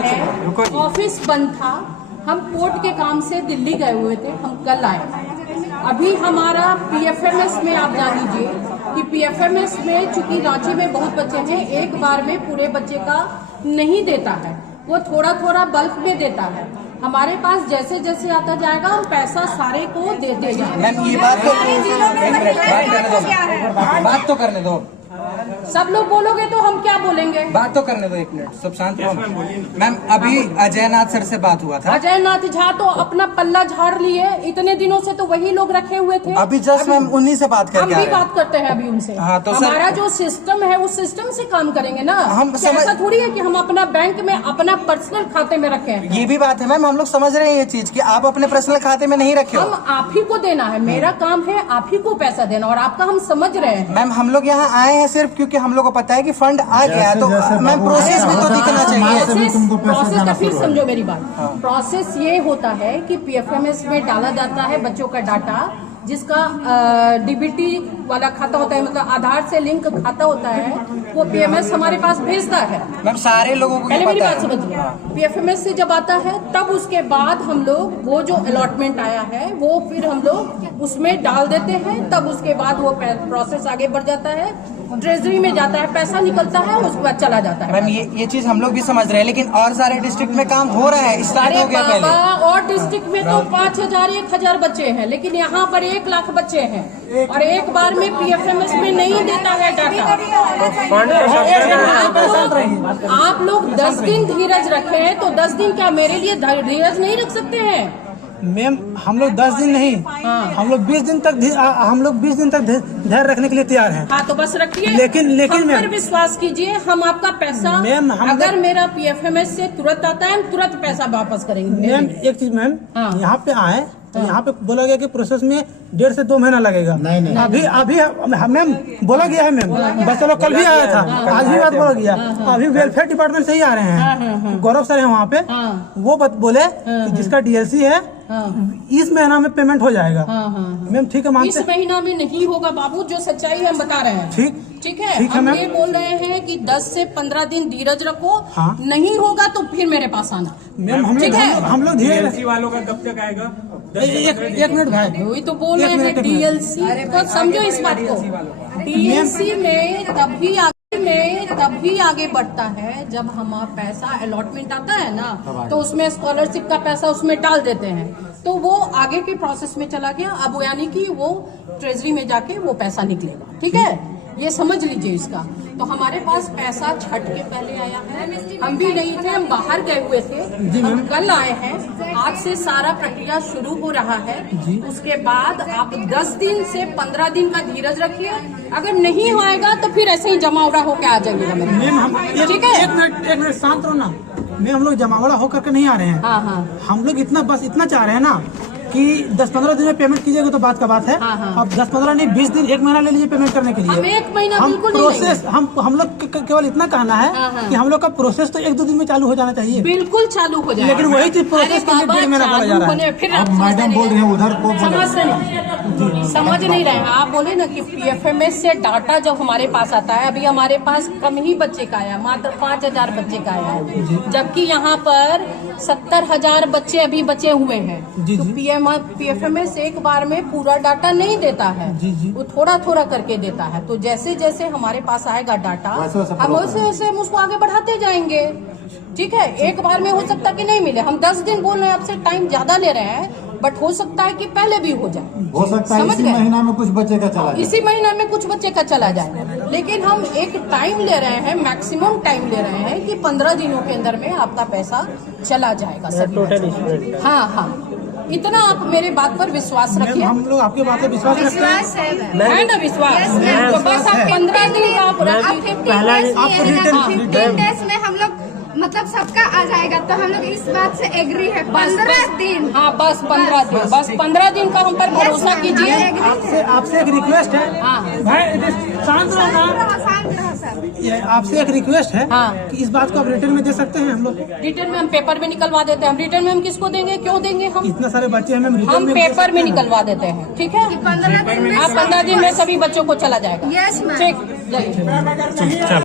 है, ऑफिस बंद था, हम कोर्ट के काम से दिल्ली गए हुए थे, हम कल आए। अभी हमारा पीएफएमएस में आप जान लीजिए कि पीएफएमएस में चूंकि रांची में बहुत बच्चे हैं, एक बार में पूरे बच्चे का नहीं देता है, वो थोड़ा थोड़ा बल्क में देता है। हमारे पास जैसे जैसे आता जाएगा हम पैसा सारे को देते जाएंगे। मैम ये बात तो करने दो। सब लोग बोलोगे तो हम क्या बोलेंगे? बात तो करने दो, एक मिनट सब शांत रहो। मैम अभी अजय नाथ सर से बात हुआ था। अजय नाथ झा तो अपना पल्ला झाड़ लिए, इतने दिनों से तो वही लोग रखे हुए थे। अभी जस्ट मैम उन्हीं से बात करके हम भी बात करते हैं अभी उनसे। हाँ, तो हमारा जो सिस्टम है उस सिस्टम से काम करेंगे ना। हम ऐसा थोड़ी है कि हम अपना बैंक में अपना पर्सनल खाते में रखे हैं। ये भी बात है मैम, हम लोग समझ रहे हैं ये चीज कि आप अपने पर्सनल खाते में नहीं रखे हो। हम आप ही को देना है, मेरा काम है आप ही को पैसा देना, और आपका हम समझ रहे हैं। मैम हम लोग यहाँ आए हैं सिर्फ क्योंकि हम लोग को पता है कि फंड आ गया, तो मैम प्रोसेस भी तो दिखना चाहिए। प्रोसेस का फिर समझो मेरी बात। प्रोसेस ये होता है कि पीएफएमएस में डाला जाता है बच्चों का डाटा, जिसका डीबीटी वाला खाता होता है, मतलब आधार से लिंक खाता होता है, वो पीएमएस हमारे पास भेजता है। मैम सारे लोगों को पहले मेरी बात समझिए, पीएफएमएस से जब आता है तब उसके बाद हम लोग वो जो अलॉटमेंट आया है वो फिर हम लोग उसमें डाल देते हैं, तब उसके बाद वो प्रोसेस आगे बढ़ जाता है, ट्रेजरी में जाता है, पैसा निकलता है, उसके बाद चला जाता है। मैम ये चीज हम लोग भी समझ रहे हैं, लेकिन और सारे डिस्ट्रिक्ट में काम हो रहा है, स्टार्ट हो गया पहले। और डिस्ट्रिक्ट में तो 5000 1000 बच्चे हैं, लेकिन यहाँ पर 1 लाख बच्चे हैं और एक बार में पीएफएमएस में नहीं देता है डाटा। आप लोग 10 दिन धीरज रखे तो 10 दिन क्या मेरे लिए धीरज नहीं रख सकते हैं? मैम हम लोग 10 दिन नहीं, हम लोग 20 दिन तक धैर्य रखने के लिए तैयार हैं। हाँ तो बस रखिए, लेकिन मैम विश्वास कीजिए, हम आपका पैसा मैम अगर मेरा पीएफएमएस से तुरंत आता है हम तुरंत पैसा वापस करेंगे। मैम एक चीज मैम, यहाँ पे आए तो यहाँ पे बोला गया कि प्रोसेस में 1.5 से 2 महीना लगेगा। नहीं। अभी मैम बोला गया है मैम, बच्चा लोग कल भी आया था, आज भी बात बोला गया। अभी वेलफेयर डिपार्टमेंट से ही आ रहे हैं, गौरव सर है वहाँ पे, वो बोले कि जिसका डीएलसी है इस महीना में पेमेंट हो जाएगा। मैम ठीक है, मानते इस महीना में नहीं होगा बाबू, जो सच्चाई है हम बता रहे हैं। ठीक है हम ये बोल रहे हैं कि 10 से 15 दिन धीरज रखो। हाँ? नहीं होगा तो फिर मेरे पास आना। मैम हम लोग धीरज वालों का कब तक आएगा? एक मिनट भाई, वही तो बोल रहे हैं डीएलसी, तो समझो इस बात को। डीएलसी में तभी आगे बढ़ता है जब हम पैसा अलॉटमेंट आता है ना, तो उसमें स्कॉलरशिप का पैसा उसमें डाल देते हैं, तो वो आगे के प्रोसेस में चला गया। अब यानी कि वो ट्रेजरी में जाके वो पैसा निकलेगा। ठीक है, ये समझ लीजिए इसका। तो हमारे पास पैसा छठ के पहले आया है, हम भी नहीं थे, हम बाहर गए हुए थे, हम कल आए हैं। आज से सारा प्रक्रिया शुरू हो रहा है। उसके बाद आप 10 दिन से 15 दिन का धीरज रखिए, अगर नहीं होएगा तो फिर ऐसे ही जमावड़ा होकर आ जाइएगा मेरे। ठीक है, एक मिनट शांत रहो ना। मैं हम लोग जमावड़ा होकर के नहीं आ रहे हैं। हाँ। हम लोग इतना चाह रहे हैं ना कि 10-15 दिन में पेमेंट कीजिएगा तो बात का बात है। अब 10-15 नहीं 20 दिन 1 महीना ले लीजिए पेमेंट करने के लिए। हम 1 महीना बिल्कुल प्रोसेस हम लोग केवल इतना कहना है कि हम लोग का प्रोसेस तो 1-2 दिन में चालू हो जाना चाहिए। बिल्कुल चालू हो जाएगा, लेकिन वही चीज प्रोसेस के लिए 1.5 महीना बोला जा रहा है। फिर आप मैडम बोल रहे हैं उधर को समझ नहीं रहे हैं। आप बोले ना कि पीएफएमएस से डाटा जब हमारे पास आता है, अभी हमारे पास कम ही बच्चे का आया, मात्र 5000 बच्चे का आया है, जबकि यहाँ पर 70,000 बच्चे अभी बचे हुए हैं। तो पीएफएमएस एक बार में पूरा डाटा नहीं देता है, वो थोड़ा थोड़ा करके देता है। तो जैसे जैसे हमारे पास आएगा डाटा, हम वैसे हम उसको आगे बढ़ाते जाएंगे। ठीक है, एक बार में हो सकता कि नहीं मिले। हम 10 दिन बोल रहे हैं, आपसे टाइम ज्यादा ले रहे हैं, बट हो सकता है कि पहले भी हो जाए। हो सकता है इसी महीना में कुछ बच्चे का चला जाए, इसी महीना में कुछ बच्चे का चला जाए, लेकिन हम एक टाइम ले रहे हैं, मैक्सिमम टाइम ले रहे हैं कि 15 दिनों के अंदर में आपका पैसा चला जाएगा सभी। हाँ, इतना आप मेरे बात पर विश्वास रखिए। हम लोग आपके बात पर विश्वास रखते हैं, है ना विश्वास। तो बस आप 15 दिन का आप में हम लोग मतलब सबका आ जाएगा, तो हम लोग इस बात से एग्री है। 15 दिन, हाँ बस 15 दिन, बस 15 दिन का हम पर भरोसा कीजिए। आपसे एक रिक्वेस्ट है भाई, शांत रहो सर। आपसे एक रिक्वेस्ट है कि इस बात को आप रिटर्न में दे सकते हैं। हम लोग रिटर्न में हम पेपर में निकलवा देते हैं। हम रिटर्न में हम किसको देंगे, क्यों देंगे? हम इतने सारे बच्चे हैं, हम पेपर में निकलवा देते हैं। ठीक है, 15 दिन में 15 दिन में सभी बच्चों को चला जाएगा। Yes ma'am. ठीक,